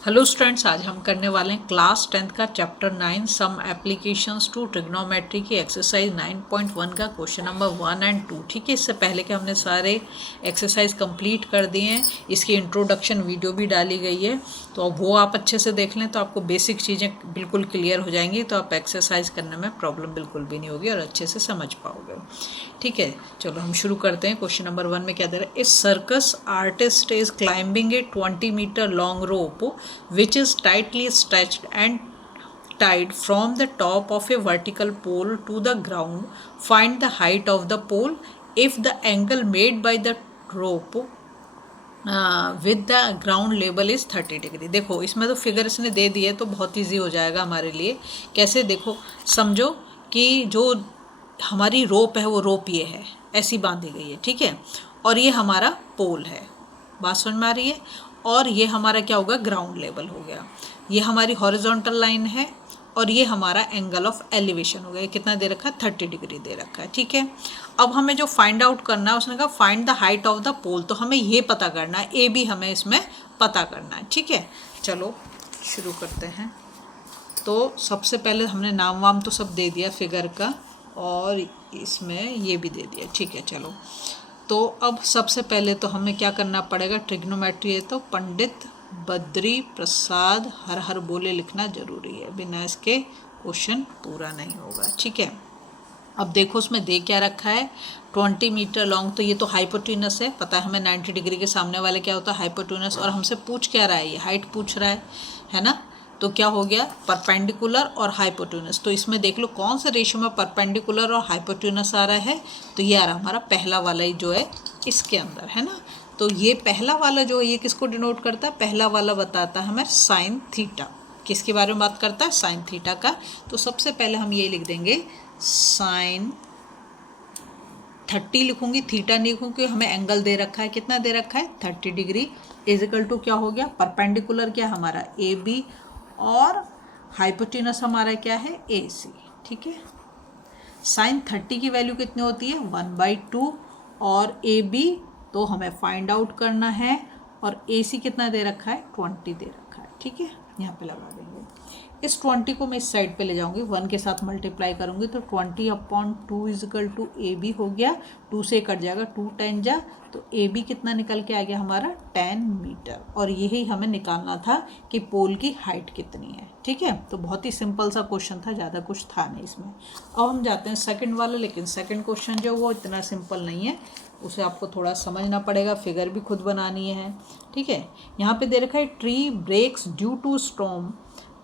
Hello students, आज हम करने वाले हैं क्लास 10th का chapter 9 some applications to trigonometry की एक्सरसाइज 9.1 का क्वेश्चन नंबर 1 एंड 2। ठीक है, इससे पहले कि हमने सारे एक्सरसाइज कंप्लीट कर दिए हैं, इसकी इंट्रोडक्शन वीडियो भी डाली गई है, तो अब वो आप अच्छे से देख लें तो आपको बेसिक चीज़ें बिल्कुल क्लियर हो जाएंगी, तो आप एक्सरसाइज करने में प्रॉब्लम बिल्कुल भी नहीं होगी और अच्छे से समझ पाओगे। ठीक है, चलो हम शुरू करते हैं। क्वेश्चन नंबर 1 में क्या दे रहा है? A circus artist is climbing a 20 metre long rope which is tightly stretched and tied from the top of a vertical pole to the ground. Find the height of the pole if the angle made by the rope with the ground level is 30 degree. देखो इसमें तो figure इसने दे दिए तो बहुत easy हो जाएगा हमारे लिए। कैसे? देखो समझो कि जो हमारी रोप है वो रोप ये है, ऐसी बांधी गई है, ठीक है, और ये हमारा पोल है। बात समझ में आ रही है? और ये हमारा क्या होगा? ग्राउंड लेवल हो गया। ये हमारी हॉरिजॉन्टल लाइन है और ये हमारा एंगल ऑफ एलिवेशन हो गया। कितना दे रखा है? 30 डिग्री दे रखा है। ठीक है, अब हमें जो फाइंड आउट करना है, उसने कहा find the height of the pole, तो हमें ये पता करना है, ए भी हमें इसमें पता करना है। ठीक है, चलो शुरू करते हैं। तो सबसे पहले हमने नाम वाम तो सब दे दिया फिगर का, और इसमें ये भी दे दिया। ठीक है, चलो तो अब सबसे पहले तो हमें क्या करना पड़ेगा? ट्रिग्नोमेट्री है तो पंडित बद्री प्रसाद हर हर बोले लिखना जरूरी है, बिना इसके क्वेश्चन पूरा नहीं होगा। ठीक है, अब देखो उसमें दे क्या रखा है? 20 मीटर लॉन्ग, तो ये तो हाइपोटेनस है, पता है हमें 90 डिग्री के सामने वाले क्या होता है? हाइपोटेनस। और हमसे पूछ क्या रहा है? ये हाइट पूछ रहा है ना? तो क्या हो गया? परपेंडिकुलर और हाइपोटेनस। तो इसमें देख लो कौन से रेशियो में परपेंडिकुलर और हाइपोटेनस आ रहा है। तो ये आ रहा हमारा पहला वाला ही जो है इसके अंदर, है ना? तो ये पहला वाला जो है ये किसको डिनोट करता है? पहला वाला बताता है हमें साइन थीटा। किसके बारे में बात करता है? साइन थीटा का। तो सबसे पहले हम ये लिख देंगे साइन 30 लिखूंगी, थीटा नहीं लिखूंगी, हमें एंगल दे रखा है। कितना दे रखा है? 30 डिग्री इजिकल टू क्या हो गया? परपेंडिकुलर क्या हमारा? ए बी, और हाइपोटेनस हमारा क्या है? ए सी। ठीक है, साइन 30 की वैल्यू कितनी होती है? 1/2, और ए बी तो हमें फाइंड आउट करना है, और ए सी कितना दे रखा है? 20 दे रखा है। ठीक है, यहाँ पे लगा देंगे। इस 20 को मैं इस साइड पे ले जाऊंगी, 1 के साथ मल्टीप्लाई करूंगी, तो 20/2 इजिकल टू ए बी हो गया। 2 से कट जाएगा, 2 10 जा, तो ए बी कितना निकल के आ गया हमारा? 10 मीटर। और यही हमें निकालना था कि पोल की हाइट कितनी है। ठीक है, तो बहुत ही सिंपल सा क्वेश्चन था, ज़्यादा कुछ था नहीं इसमें। अब हम जाते हैं सेकंड वाले, लेकिन सेकंड क्वेश्चन जो वो इतना सिंपल नहीं है, उसे आपको थोड़ा समझना पड़ेगा, फिगर भी खुद बनानी है। ठीक है, यहाँ पे दे रखा है tree breaks due to storm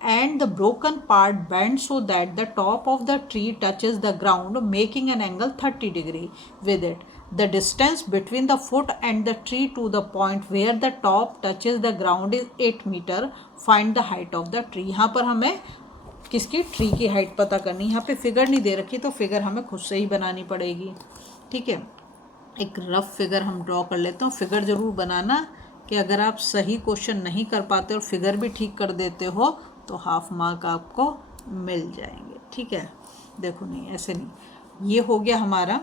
and the broken part bends so that the top of the tree touches the ground, making an angle 30 degree with it. The distance between the foot and the tree to the point where the top touches the ground is 8 meter. Find the height of the tree. यहाँ पर हमें किसकी? Tree की height पता करनी। यहाँ पे figure नहीं दे रखी, तो फिगर हमें खुद से ही बनानी पड़ेगी। ठीक है, एक रफ फिगर हम ड्रॉ कर लेते हैं। फिगर ज़रूर बनाना कि अगर आप सही क्वेश्चन नहीं कर पाते और फिगर भी ठीक कर देते हो तो हाफ मार्क आपको मिल जाएंगे। ठीक है, देखो नहीं ऐसे नहीं, ये हो गया हमारा,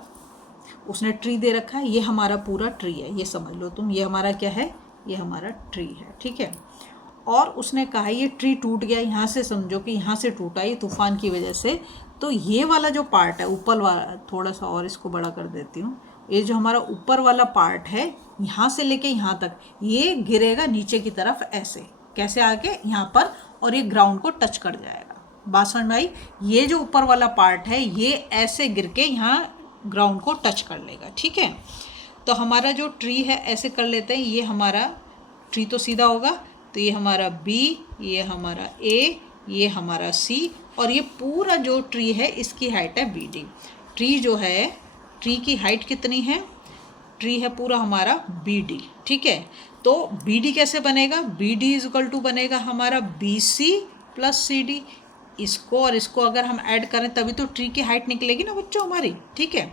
उसने ट्री दे रखा है, ये हमारा पूरा ट्री है, ये समझ लो तुम, ये हमारा क्या है? ये हमारा ट्री है। ठीक है, और उसने कहा ये ट्री टूट गया, यहाँ से समझो कि यहाँ से टूटा, ये तूफान की वजह से। तो ये वाला जो पार्ट है ऊपर वाला, थोड़ा सा और इसको बड़ा कर देती हूँ, ये जो हमारा ऊपर वाला पार्ट है यहाँ से लेके यहाँ तक, ये गिरेगा नीचे की तरफ ऐसे, कैसे आके यहाँ पर, और ये ग्राउंड को टच कर जाएगा। बात समझ में आई? ये जो ऊपर वाला पार्ट है ये ऐसे गिर के यहाँ ग्राउंड को टच कर लेगा। ठीक है, तो हमारा जो ट्री है ऐसे कर लेते हैं, ये हमारा ट्री तो सीधा होगा, तो ये हमारा बी, ये हमारा ए, ये हमारा सी, और ये पूरा जो ट्री है इसकी हाइट है बी डी। ट्री जो है, ट्री की हाइट कितनी है? ट्री है पूरा हमारा बी डी। ठीक है, तो बी डी कैसे बनेगा? B D is equal to बनेगा हमारा B C plus C D. इसको और इसको अगर हम ऐड करें तभी तो ट्री की हाइट निकलेगी ना बच्चों हमारी। ठीक है,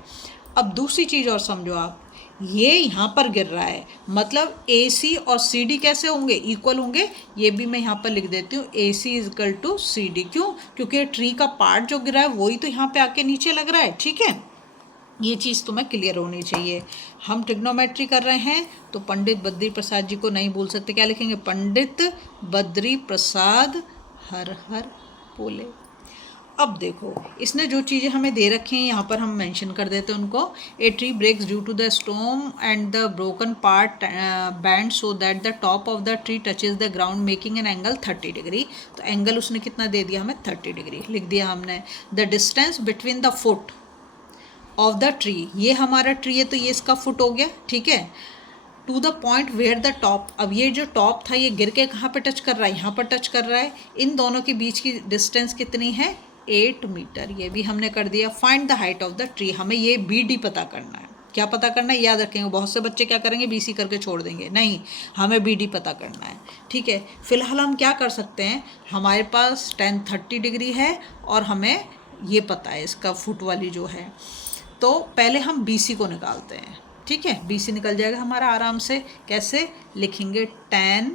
अब दूसरी चीज़ और समझो आप, ये यहाँ पर गिर रहा है, मतलब ए सी और सी डी कैसे होंगे? इक्वल होंगे। ये भी मैं यहाँ पर लिख देती हूँ, A C is equal to C D. क्यों? क्योंकि ट्री का पार्ट जो गिरा है वही तो यहाँ पे आके नीचे लग रहा है। ठीक है, ये चीज़ तुम्हें क्लियर होनी चाहिए। हम ट्रिग्नोमेट्री कर रहे हैं तो पंडित बद्री प्रसाद जी को नहीं भूल सकते। क्या लिखेंगे? पंडित बद्री प्रसाद हर हर बोले। अब देखो, इसने जो चीज़ें हमें दे रखी हैं यहाँ पर हम मेंशन कर देते हैं उनको। A tree breaks due to the storm and the broken part band so that the top of the tree touches the ground making an angle 30 degree. तो एंगल उसने कितना दे दिया हमें? 30 डिग्री लिख दिया हमने। The distance between the foot of the tree, ये हमारा ट्री है तो ये इसका फुट हो गया, ठीक है। To the point where the top, अब ये जो टॉप था ये गिर के कहाँ पे टच कर रहा है? यहाँ पर टच कर रहा है। इन दोनों के बीच की डिस्टेंस कितनी है? 8 मीटर। ये भी हमने कर दिया। Find the height of the tree, हमें ये BD पता करना है। क्या पता करना है? याद रखेंगे, बहुत से बच्चे क्या करेंगे? BC करके छोड़ देंगे। नहीं, हमें BD पता करना है, ठीक है। फिलहाल हम क्या कर सकते हैं, हमारे पास tan 30 डिग्री है और हमें ये पता है इसका फुट वाली जो है। तो पहले हम BC को निकालते हैं, ठीक है। BC निकल जाएगा हमारा आराम से। कैसे लिखेंगे? tan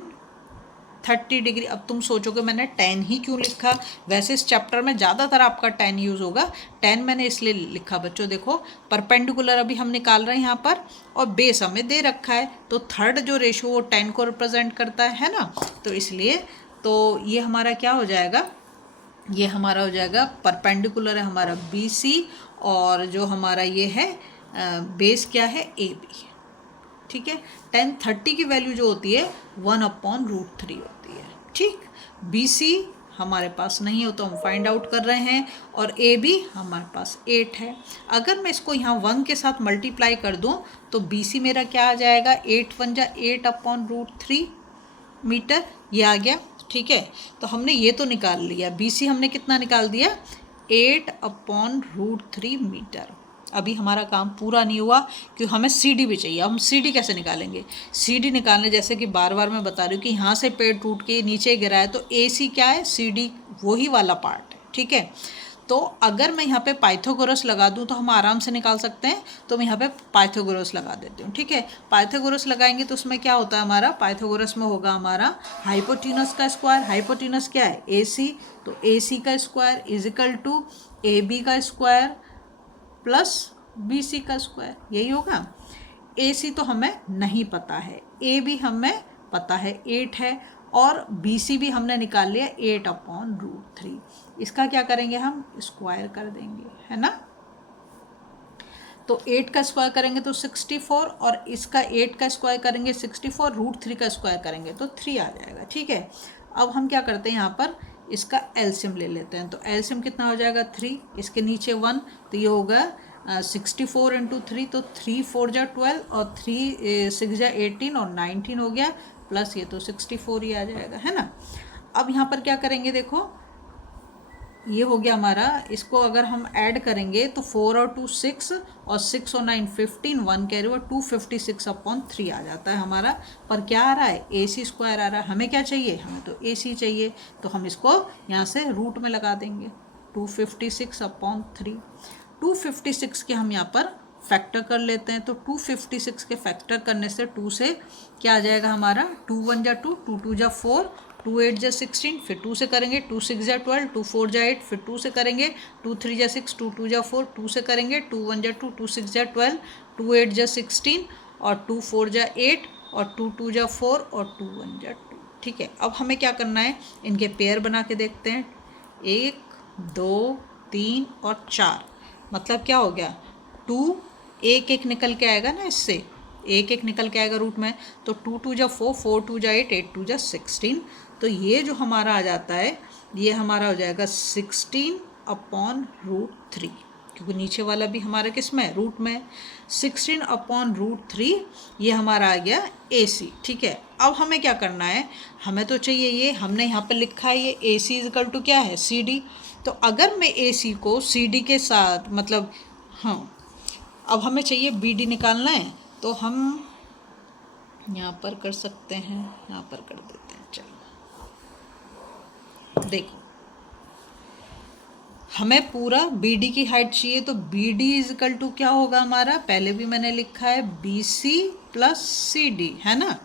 30 degree. अब तुम सोचोगे मैंने tan ही क्यों लिखा? वैसे इस चैप्टर में ज़्यादातर आपका tan यूज़ होगा। tan मैंने इसलिए लिखा बच्चों, देखो परपेंडिकुलर अभी हम निकाल रहे हैं यहाँ पर और बेस हमें दे रखा है, तो थर्ड जो रेशो वो tan को रिप्रेजेंट करता है ना, तो इसलिए तो ये हमारा क्या हो जाएगा? ये हमारा हो जाएगा परपेंडिकुलर है हमारा BC और जो हमारा ये है बेस क्या है? AB, ठीक है। tan 30 की वैल्यू जो होती है 1/√3 होती है, ठीक। BC हमारे पास नहीं हो तो हम फाइंड आउट कर रहे हैं और AB हमारे पास 8 है। अगर मैं इसको यहाँ 1 के साथ मल्टीप्लाई कर दूँ तो BC मेरा क्या आ जाएगा? 8 1 जा 8/√3 मीटर, ये आ गया, ठीक है। तो हमने ये तो निकाल लिया। BC हमने कितना निकाल दिया? 8/√3 मीटर। अभी हमारा काम पूरा नहीं हुआ क्योंकि हमें CD भी चाहिए। हम CD कैसे निकालेंगे? CD निकालने, जैसे कि बार बार मैं बता रही हूँ कि यहाँ से पेड़ टूट के नीचे गिरा है तो AC क्या है? CD वही वाला पार्ट है, ठीक है। तो अगर मैं यहाँ पे पाइथागोरस लगा दूँ तो हम आराम से निकाल सकते हैं। तो मैं यहाँ पे पाइथागोरस लगा देती हूँ, ठीक है। पाइथागोरस लगाएंगे तो उसमें क्या होता है हमारा? पाइथागोरस में होगा हमारा हाइपोटेनस का स्क्वायर। हाइपोटेनस क्या है? AC। तो AC का square is equal to AB का स्क्वायर प्लस BC का स्क्वायर, यही होगा। AC तो हमें नहीं पता है, AB हमें पता है 8 है और BC भी हमने निकाल लिया 8/√3। इसका क्या करेंगे? हम स्क्वायर कर देंगे, है ना। तो 8 का स्क्वायर करेंगे तो 64 और इसका 8 का स्क्वायर करेंगे 64, √3 का स्क्वायर करेंगे तो 3 आ जाएगा, ठीक है। अब हम क्या करते हैं, यहाँ पर इसका एलसीएम ले लेते हैं। तो एलसीएम कितना हो जाएगा? 3, इसके नीचे 1, तो ये होगा 64 × 3, तो 3 4 जा 12 और 3 6 जा 18 और 19 हो गया, प्लस ये तो 64 ही आ जाएगा, है ना। अब यहाँ पर क्या करेंगे? देखो ये हो गया हमारा। इसको अगर हम ऐड करेंगे तो 4 और 2 6 और 6 और 9 15, 1 कैरी ओवर 256/3 आ जाता है हमारा। पर क्या आ रहा है? AC स्क्वायर आ रहा है। हमें क्या चाहिए? हमें तो AC चाहिए, तो हम इसको यहाँ से रूट में लगा देंगे 256/3। 256 के हम यहाँ पर फैक्टर कर लेते हैं। तो 256 के फैक्टर करने से 2 से क्या आ जाएगा हमारा? 2 1 जा 2, 2 2 जा 4, 2 8 जा 16, फिर 2 से करेंगे 2 6 जा 12, 2 4 जा 8, फिर 2 से करेंगे 2 3 जा 6, 2 2 जा 4, 2 से करेंगे 2 1 जा 2, 2 6 जा 12, 2 8 जा 16 और 2 4 जा 8 और 2 2 जा 4 और 2 1 जा 2, ठीक है। अब हमें क्या करना है? इनके पेयर बना के देखते हैं। 1 2 3 और 4, मतलब क्या हो गया? 2 एक एक निकल के आएगा ना, इससे एक एक निकल के आएगा रूट में। तो 2 2 जा 4, 4 2 जा 8, 8 2 जा 16। तो ये जो हमारा आ जाता है ये हमारा हो जाएगा 16/√3, क्योंकि नीचे वाला भी हमारा किस में? रूट में। 16/√3 ये हमारा आ गया AC, ठीक है। अब हमें क्या करना है? हमें तो चाहिए ये, हमने यहाँ पर लिखा है ये AC इक्वल टू क्या है? CD। तो अगर मैं AC को CD के साथ मतलब हाँ, अब हमें चाहिए BD निकालना है, तो हम यहाँ पर कर सकते हैं, यहाँ पर कर देते हैं। चलो देखो, हमें पूरा BD की हाइट चाहिए, तो BD इज इक्वल टू क्या होगा हमारा? पहले भी मैंने लिखा है BC + CD, है ना।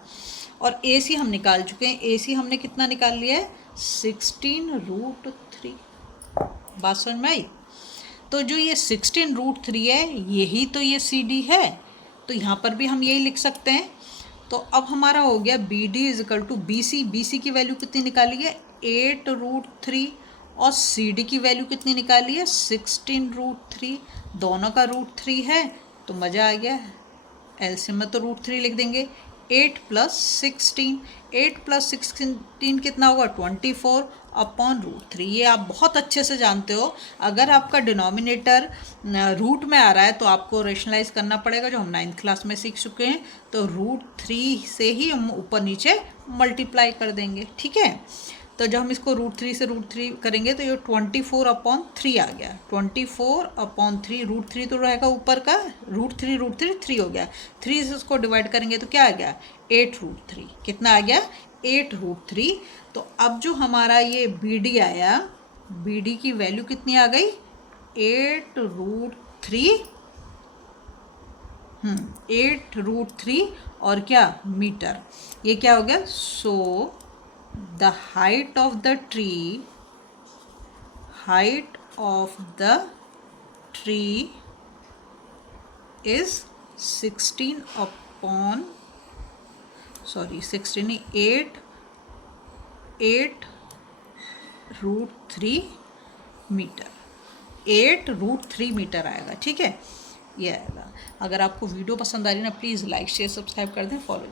और AC हम निकाल चुके हैं। AC हमने कितना निकाल लिया है? 16√3। बात समझ में आई? तो जो ये 16√3 है यही तो ये CD है, तो यहाँ पर भी हम यही लिख सकते हैं। तो अब हमारा हो गया BD is equal to BC। BC की वैल्यू कितनी निकाली है 8√3 और CD की वैल्यू कितनी निकाली है 16√3। दोनों का √3 है तो मज़ा आ गया। एलसीएम में तो √3 लिख देंगे। 8 + 16, 8 + 16 कितना होगा 24/√3। ये आप बहुत अच्छे से जानते हो। अगर आपका डिनोमिनेटर रूट में आ रहा है तो आपको रेशनलाइज करना पड़ेगा, जो हम 9th क्लास में सीख चुके हैं। तो √3 से ही हम ऊपर नीचे मल्टीप्लाई कर देंगे, ठीक है। तो जब हम इसको √3 से √3 करेंगे तो ये 24/3 आ गया। 24/3 √3 तो रहेगा ऊपर का, √3 3 हो गया। 3 से उसको डिवाइड करेंगे तो क्या आ गया 8√3। कितना आ गया 8√3। तो अब जो हमारा ये BD आया, BD की वैल्यू कितनी आ गई 8√3। 8√3 और क्या मीटर। ये क्या हो गया। So the height of the tree is 8√3 meter. 8√3 meter आएगा, ठीक है। ये आएगा। अगर आपको वीडियो पसंद आ रही है ना, प्लीज़ लाइक शेयर सब्सक्राइब कर दें, फॉलो